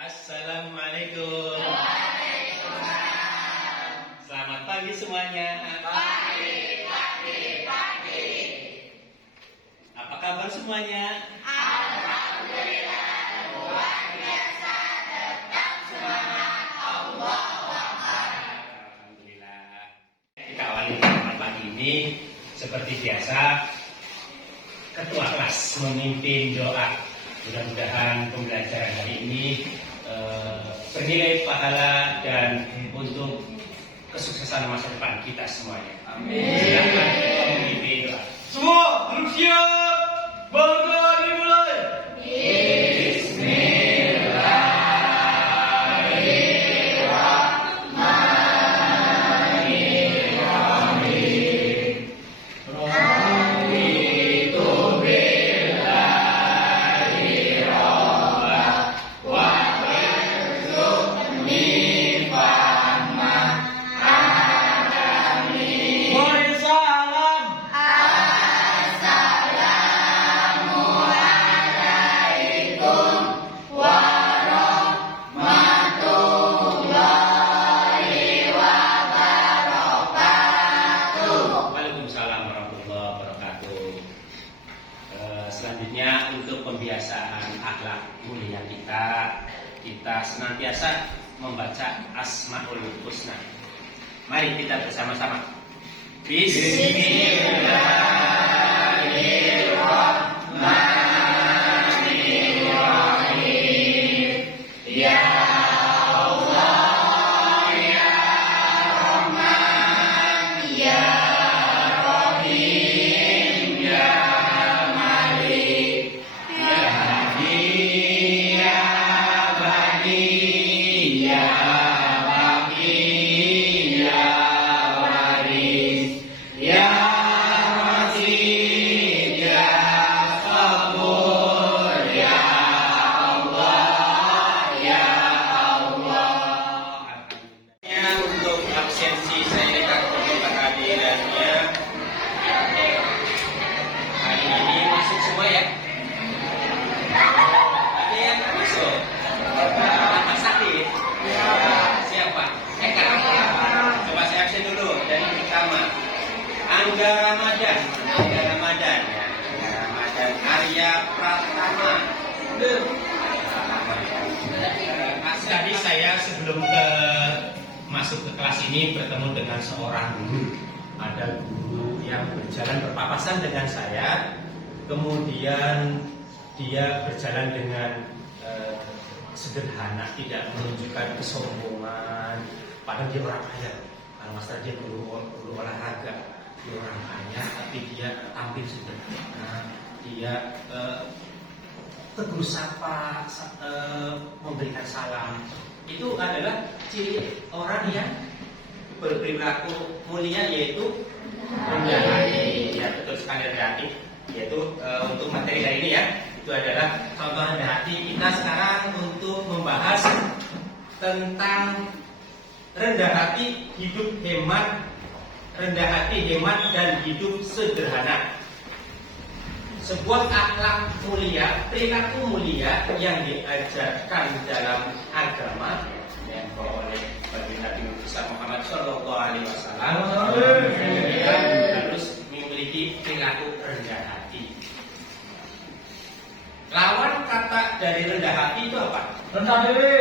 Assalamualaikum. Selamat pagi semuanya. Pagi. Apa kabar semuanya? Alhamdulillah, luar biasa, tetap semangat, Allahu Akbar. Alhamdulillah. Kita awali pertemuan pagi ini seperti biasa. Ketua kelas memimpin doa. Mudah-mudahan pembelajaran hari ini bernilai pahala dan untuk kesuksesan masa depan kita semuanya. Amin. Silakan ketua memimpin doa. Semua duduk siap, berdoa dimulai. Mari salam. Assalamualaikum warahmatullahi wabarakatuh. Waalaikumsalam warahmatullahi wabarakatuh. Selanjutnya untuk pembiasaan akhlak mulia kita senantiasa membaca Asmaul Husna. Mari kita bersama-sama. Bismillahirrahmanirrahim. Ya Allah, ya Rahman, ya Rahim, ya Malik, ya Hadi, ya Bani, ya Baqi, ya Waris, ya Rashid, ya Sabur, ya Allah, ya Allah. Untuk absensi saya untuk kehadirannya hari ini masuk semua ya. Ada yang tak masuk? Apa sakit? Siapa? Eka. Coba saya absen dulu. Dari pertama, Angga Ramadan ya. Angga Ramadan Arya Pratama. Tadi saya sebelum masuk ke kelas ini bertemu dengan seorang guru. Ada guru yang berjalan berpapasan dengan saya. Kemudian dia berjalan dengan sederhana, tidak menunjukkan kesombongan. Padahal dia orang kaya. Kalau masalah dia guru olahraga, dia orang kaya, tapi dia tampil sederhana. Dia tegur sapa, memberikan salam. Itu adalah ciri orang yang berperilaku mulia, yaitu rendah hati. Ya, betul sekali, rendah hati. Yaitu untuk materi hari ini ya, itu adalah contoh rendah hati. Kita sekarang untuk membahas tentang rendah hati, hidup hemat, rendah hati, hemat, dan hidup sederhana. Sebuah akhlak mulia, perilaku mulia yang diajarkan dalam agama yang dibawa oleh baginda Nabi Muhammad SAW, harus memiliki perilaku rendah hati. Lawan kata dari rendah hati itu apa? Rendah diri.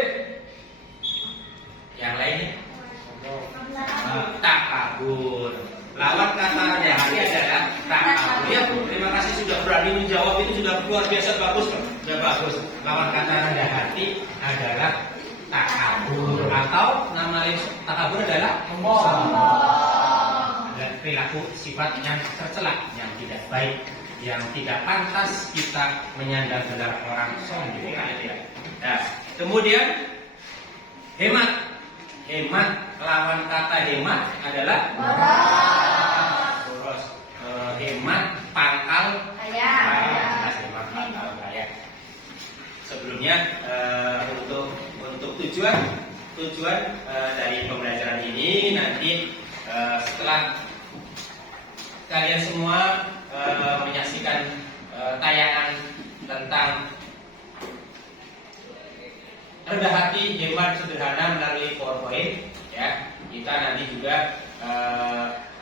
Yang lainnya? Takabur. Lawan kata rendah hati adalah takabur. Ya Bu, terima kasih sudah berani menjawab, itu sudah luar biasa bagus. Sudah bagus. Lawan kata rendah hati adalah takabur, atau nama lain takabur adalah sombong. Dan perilaku sifat yang tercela, yang tidak baik, yang tidak pantas kita menyandang gelar orang sombong. Nah, kemudian hemat. Hemat, lawan kata hemat adalah boros. Hemat, pangkal Kaya. Hemat, pangkal kaya. Sebelumnya untuk tujuan dari pembelajaran ini nanti setelah kalian semua menyaksikan tayangan tentang rendah hati, hemat, sederhana melalui PowerPoint. Ya, kita nanti juga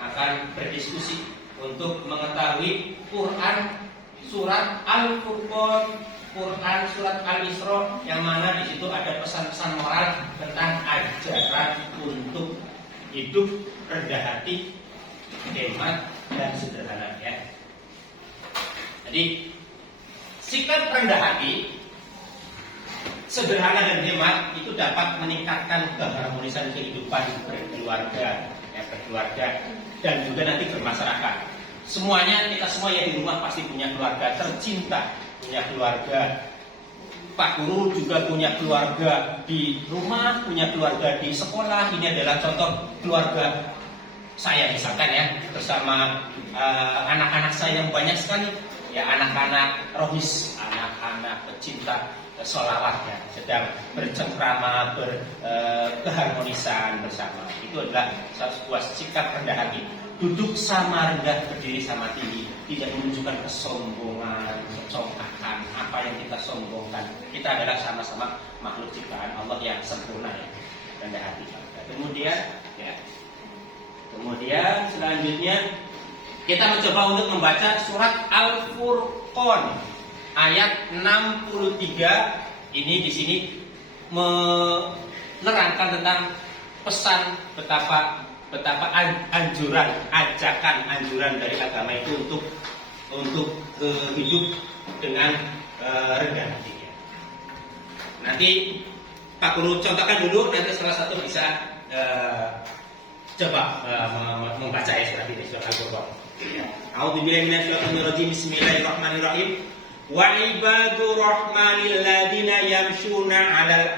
akan berdiskusi untuk mengetahui Quran surat Al-Furqan, Quran surat Al-Isra, yang mana di situ ada pesan-pesan moral tentang ajaran untuk hidup rendah hati, hemat, dan sederhana. Ya. Jadi sikap rendah hati, sederhana dan hemat itu dapat meningkatkan keharmonisan kehidupan berkeluarga, dan juga nanti bermasyarakat. Semuanya, kita semua yang di rumah pasti punya keluarga tercinta, punya keluarga. Pak Guru juga punya keluarga di rumah, punya keluarga di sekolah. Ini adalah contoh keluarga saya misalkan ya, bersama anak-anak saya yang banyak sekali. Ya, anak-anak rohis, anak-anak pecinta sholawat ya, sedang bercengkrama, keharmonisan bersama. Itu adalah sebuah sikap rendah hati. Duduk sama rendah, berdiri sama tinggi, tidak menunjukkan kesombongan, kecongkakan, apa yang kita sombongkan. Kita adalah sama-sama makhluk ciptaan Allah yang sempurna ya, rendah hati. Kemudian selanjutnya kita mencoba untuk membaca surat Al-Furqan ayat 63. Ini di sini menerangkan tentang pesan betapa anjuran dari agama itu untuk hidup dengan rendah hati. Nanti Pak Guru contohkan dulu, nanti salah satu bisa coba membaca ya surat ini, surat Al-Furqan. A'udzubillahi minasyaitonir rajim. Bismillahirrahmanirrahim. Wa ibadur rahmanil ladzina yamshuna 'alal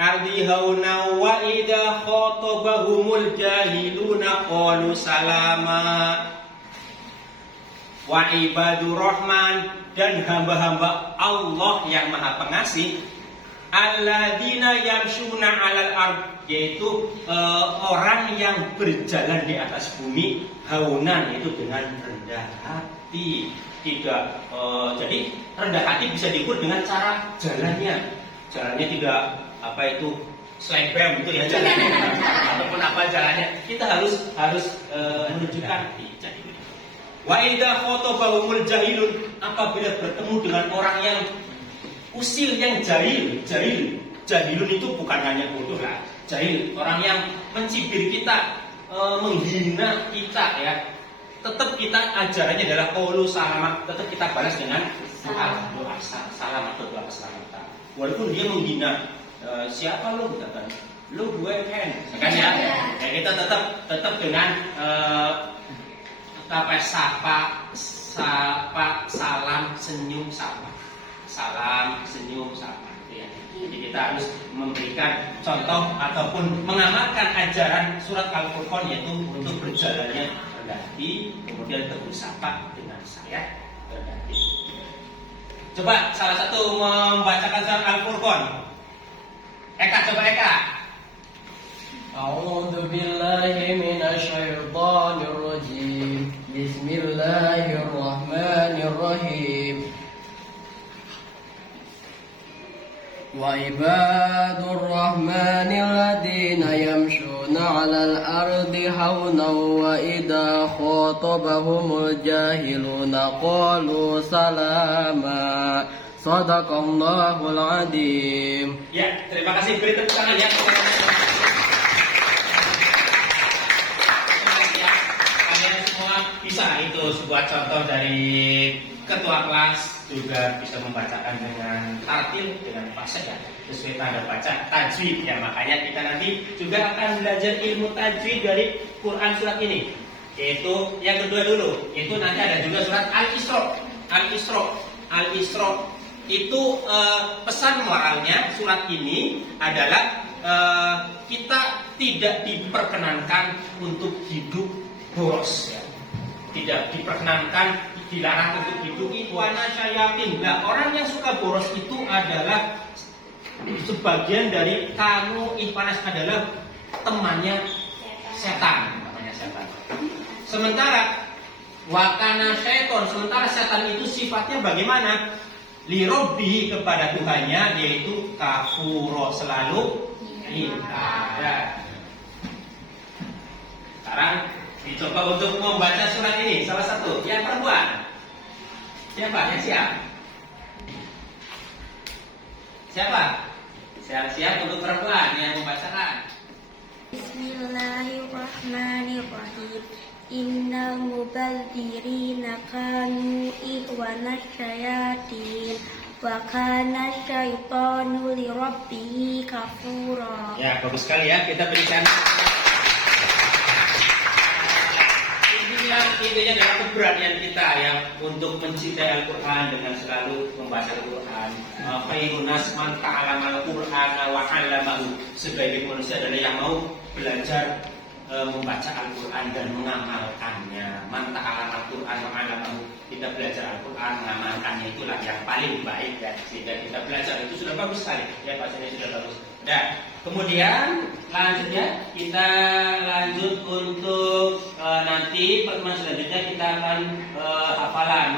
ardi hauna wa idza khatabahumul jahiluna qalu salama. Wa ibadur rahman, dan hamba-hamba Allah yang Maha Pengasih, alladzina yamshuna 'alal ard, yaitu orang yang berjalan di atas bumi, haunan, itu dengan rendah hati. Tidak jadi rendah hati bisa diukur dengan cara jalannya tidak selempem gitu ya jalannya ataupun apa jalannya. Kita harus menunjukkan jadi. Wa idza khatabahumul jahilun, apabila bertemu dengan orang yang usil, yang jahilun itu bukan hanya bodoh lah, jahil, orang yang mencibir kita, menghina kita ya, tetap kita ajarannya adalah qaulu salama, tetap kita balas dengan doa salam atau doa keselamatan. Walaupun dia menghina, siapa lo katakan, lo gue kan ya, kita tetap dengan sapa, salam, senyum, sapa. Salam, senyum, sapa. Ya. Jadi kita harus memberikan contoh ataupun mengamalkan ajaran surat Al-Furqan, yaitu untuk berjalannya rendah hati, kemudian bersapa dengan saya rendah hati. Coba salah satu membacakan surat Al-Furqan. Eka. A'udzu billahi minasy syaithanir rajim. Bismillahirrahmanirrahim. Wa ibadur rahmanil ladzina yamshuna 'alal ardi hawnan wa idza khatabahumul jahiluna qalu salama. Shadaqallahul adzim. Ya, terima kasih, beri tepuk tangan ya. Kalian semua bisa, itu sebuah contoh dari ketua kelas, juga bisa membacakan dengan tartil, dengan fasih ya, sesuai tanda baca tajwid ya. Makanya kita nanti juga akan belajar ilmu tajwid dari Quran surat ini. Yaitu yang kedua dulu, itu nanti ada juga surat Al-Isra. Itu pesan moralnya surat ini adalah kita tidak diperkenankan untuk hidup boros ya. Tidak diperkenankan, dilarang untuk hidup ikhwana syayatin. Nah, orang yang suka boros itu adalah sebagian dari kamu. Ikhwanas adalah temannya setan, namanya setan. Sementara wakana syaiton, sementara setan itu sifatnya bagaimana? Li kepada Tuhannya, yaitu kafuro, selalu ingkar. Sekarang dicoba untuk membaca surat ini. Salah satu yang perempuan. Siapa? Yang siap? Siapa? Siap untuk perempuan yang membacakan. Bismillahirrahmanirrahim. Innal mubazzirina kanu ikhwana syayatin wa kana syaitanu lirabbihi kafura. Ya, bagus sekali ya. Kita berikan. Intinya adalah keberanian kita ya untuk mencintai Al-Quran dengan selalu membaca Al-Quran. Khairun nas man ta'allama al-Qur'ana wa 'allamahu. Sebaik manusia adalah yang mau belajar membaca Al-Quran dan mengamalkannya. Man ta'allama al-Qur'an wa 'allamahu. Kita belajar Al-Quran, mengamalkannya, itulah yang paling baik ya. Sehingga kita belajar itu sudah bagus sekali. Ya, bahasanya sudah bagus. Nah, kemudian lanjutnya kita lanjut untuk nanti pertemuan selanjutnya kita akan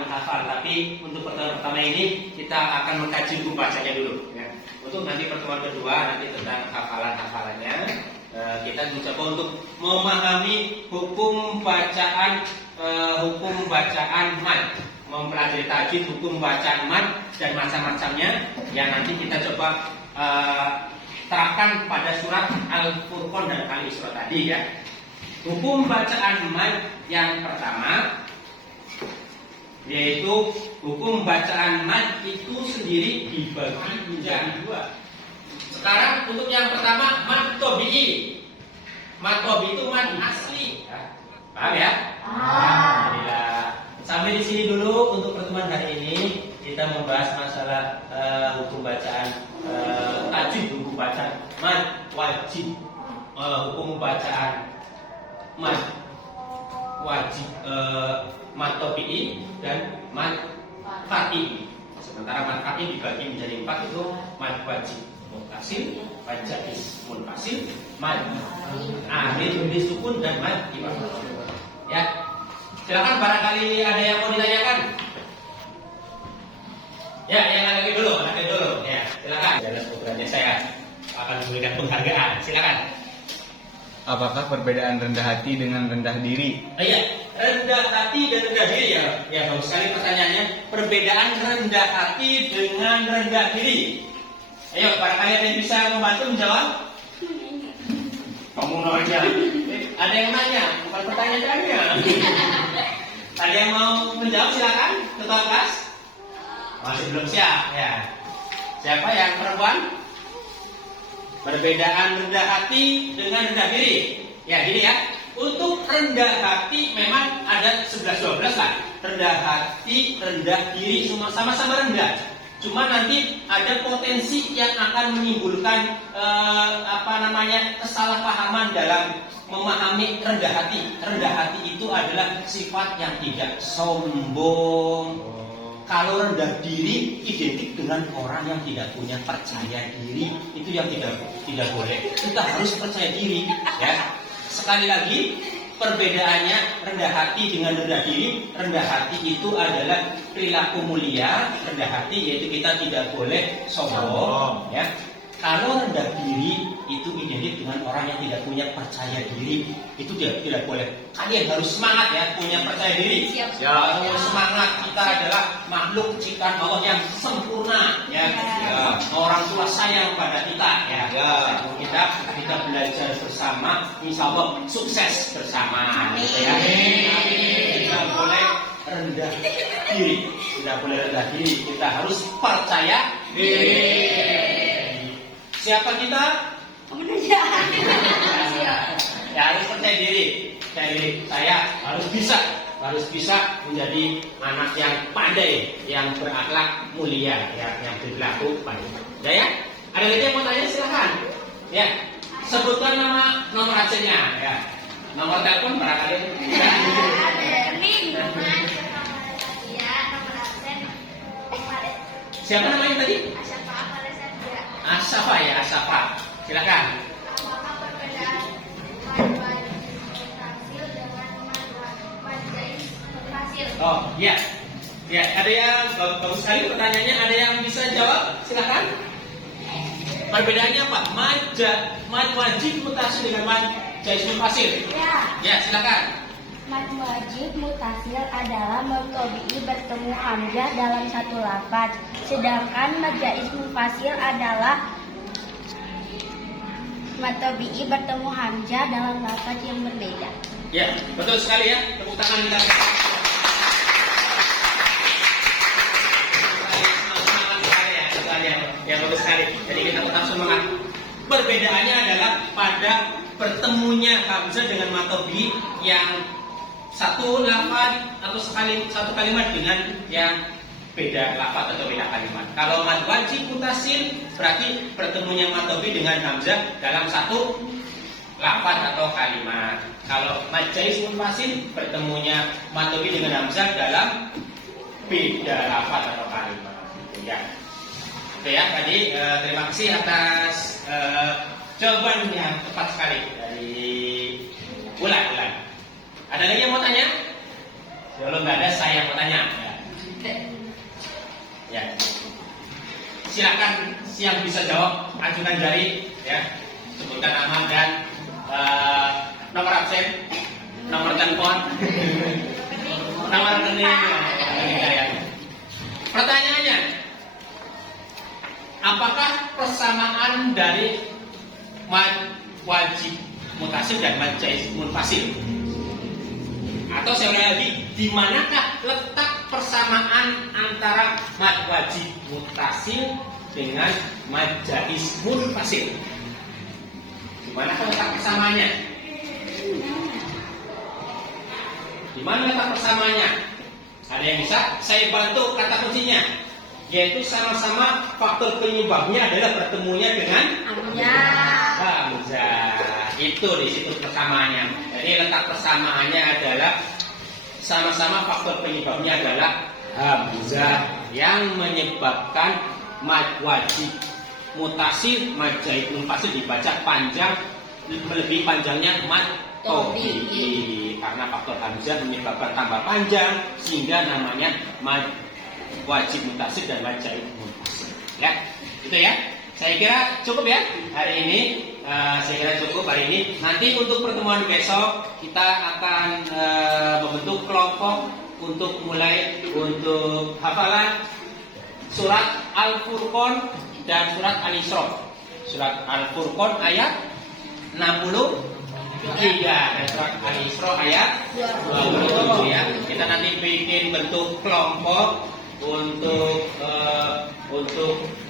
menghafal. Tapi untuk pertemuan pertama ini kita akan mengkaji hukum bacanya dulu. Ya. Untuk nanti pertemuan kedua nanti tentang hafalannya kita mencoba untuk memahami hukum bacaan mad, mempelajari tajwid, hukum bacaan mad dan macam-macamnya yang nanti kita coba terapkan pada surat Al-Furqan dan Al-Isra tadi ya. Hukum bacaan mad yang pertama yaitu hukum bacaan mad itu sendiri dibagi menjadi dua. Sekarang untuk yang pertama mad tabi'i. Mad tabi'i itu mad asli. Ya. Paham ya? Alhamdulillah. Sampai di sini dulu untuk pertemuan hari ini. Kita membahas masalah hukum bacaan tajwid, hukum bacaan mad wajib, hukum bacaan mad wajib, mad tabi'i dan mad fatih. Sementara mad fatih dibagi menjadi 4 itu mad wajib, munfasil, mad jaiz, munfasil, mad arid disukun dan mad iwad. Ya, silakan barangkali ada yang mau ditanyakan. Ya, yang lagi dulu. Ya, silakan. Dalam programnya saya akan memberikan penghargaan. Silakan. Apakah perbedaan rendah hati dengan rendah diri? Iya, rendah hati dan rendah diri ya. Ya, bagus sekali pertanyaannya. Perbedaan rendah hati dengan rendah diri. Ayo, barangkali ada yang bisa membantu menjawab? Kamu nanya. Ada yang nanya, bukan pertanyaannya. Ada yang mau menjawab? Silakan, ketua kelas. Masih belum siap ya. Siapa yang perempuan? Perbedaan rendah hati dengan rendah diri. Ya, gini ya. Untuk rendah hati memang ada 11-12 lah. Rendah hati, rendah diri semua sama-sama rendah. Cuma nanti ada potensi yang akan menimbulkan kesalahpahaman dalam memahami rendah hati. Rendah hati itu adalah sifat yang tidak sombong. Kalau rendah diri identik dengan orang yang tidak punya percaya diri, itu yang tidak boleh. Kita harus percaya diri, ya. Sekali lagi, perbedaannya rendah hati dengan rendah diri. Rendah hati itu adalah perilaku mulia, rendah hati yaitu kita tidak boleh sombong, ya. Kalau rendah diri itu identik dengan orang yang tidak punya percaya diri, itu tidak boleh. Kalian harus semangat ya, punya percaya diri. Harus semangat. Kita adalah makhluk ciptaan Allah yang sempurna, ya. Orang tua sayang pada kita, ya. Kita belajar bersama, insya Allah sukses bersama, gitu ya. Tidak boleh rendah diri, tidak boleh rendah diri. Kita harus percaya diri. Siapa kita? Ya, harus percaya diri. Saya harus bisa menjadi anak yang pandai, yang berakhlak mulia, ya, yang berlaku baik. Ya. Ada lagi yang mau tanya? Silakan. Ya. Sebutkan nomor absennya, ya. Nomor telepon barangkali. Siapa namanya tadi? Asafa ya, Asafa. Silakan. Apakah perbedaan mad wajib mutasil dengan mad jaiz mutasil? Oh, iya. Ya, ada yang bagus sekali pertanyaannya. Ada yang bisa jawab? Silakan. Perbedaannya apa? Mad wajib mutasil dengan mad jaiz munfasil. Ya, silakan. Mad wajib mutasil adalah mad tabi'i bertemu hamzah dalam satu lafaz, sedangkan mad jaiz munfasil adalah mad tabi'i bertemu hamzah dalam lafaz yang berbeda. Ya, betul sekali ya. Tepuk tangan kita. Ya, bagus sekali. Jadi kita tetap semangat. Perbedaannya adalah pada bertemunya hamzah dengan mad tabi'i yang satu lafaz atau satu kalimat dengan yang beda lafaz atau beda kalimat. Kalau mad wajib mutasil berarti bertemunya mad tabi'i dengan hamzah dalam satu lafaz atau kalimat. Kalau mad jaiz munfasil bertemunya mad tabi'i dengan hamzah dalam beda lafaz atau kalimat. Gitu ya. Oke ya, tadi terima kasih atas jawaban yang tepat sekali dari Ulan. Ada lagi yang mau tanya? Kalau nggak ada, saya yang mau tanya. Ya. Silakan yang bisa jawab, ajukan jari, ya. Sebutkan nama dan nomor absen, nomor telepon, nomor rekening. Pertanyaannya, apakah persamaan dari mad wajib mutasil dan mad jaiz munfasil? Atau saya ulang lagi, di manakah letak persamaan antara mad wajib mutasil dengan mad jaiz munfasil? Di manakah letak persamaannya? Di mana letak persamaannya? Ada yang bisa? Saya bantu kata kuncinya, yaitu sama-sama faktor penyebabnya adalah bertemunya dengan hamzah. Itu di situ persamaannya. Jadi letak persamaannya adalah sama-sama faktor penyebabnya adalah hamzah yang menyebabkan mad wajib mutasil, mad jaiz munfasil dibaca panjang melebihi panjangnya mad tabi'i, karena faktor hamzah menyebabkan tambah panjang sehingga namanya mad wajib mutasil dan mad jaiz munfasil. Ya, itu ya. Saya kira cukup ya hari ini. Nanti untuk pertemuan besok kita akan membentuk kelompok untuk mulai untuk hafalan surat Al-Furqan dan surat Al-Isra. Surat Al-Furqan ayat 63 dan surat Al-Isra ayat 27 ya. Kita nanti bikin bentuk kelompok untuk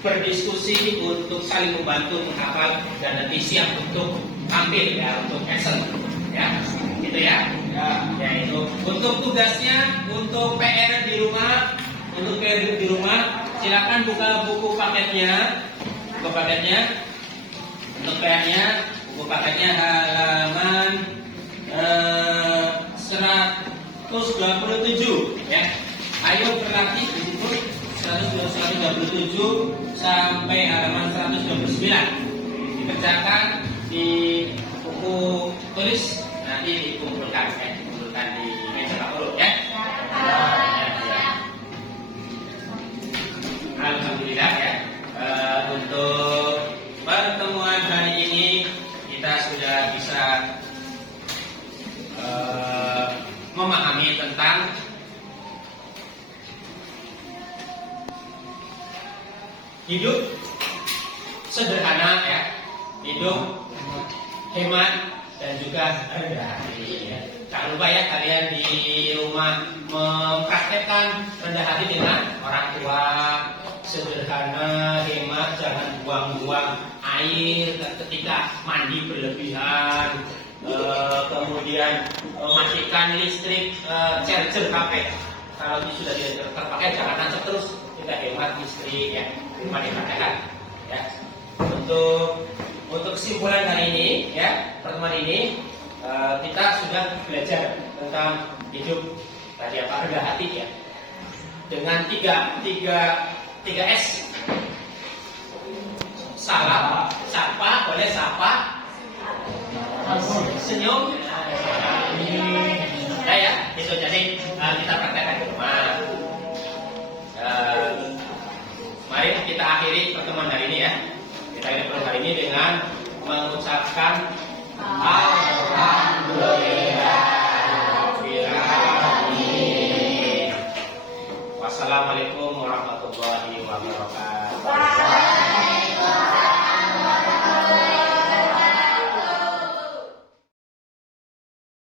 berdiskusi, untuk saling membantu menghafal dan nanti siap untuk tampil ya, untuk action ya, gitu ya. Ya itu untuk tugasnya, untuk PR di rumah, silakan buka buku paketnya, untuk PR-nya, buku paketnya halaman 127 ya. Ayo berlatih untuk 137 sampai halaman 129. Dikerjakan di buku tulis, nanti dikumpulkan di meja Pak Guru ya. Alhamdulillah ya. Untuk pertemuan hari ini kita sudah bisa memahami tentang hidup sederhana ya, hidup hemat dan juga rendah hati ya. Jangan lupa ya kalian di rumah mempraktekkan rendah hati dengan orang tua, sederhana, hemat, jangan buang-buang air ketika mandi berlebihan, kemudian matikan listrik, charger HP kalau itu sudah tidak terpakai, jangan tancap terus. Kita hemat listrik ya, dipraktekkan ya. Untuk kesimpulan hari ini ya, pertemuan ini kita sudah belajar tentang hidup tadi apa, rendah hati ya, dengan tiga S. Salam, sapa, boleh sapa, senyum, ya itu jadi kita praktekkan di rumah. Kita ini per hari ini dengan mengucapkan Alhamdulillah.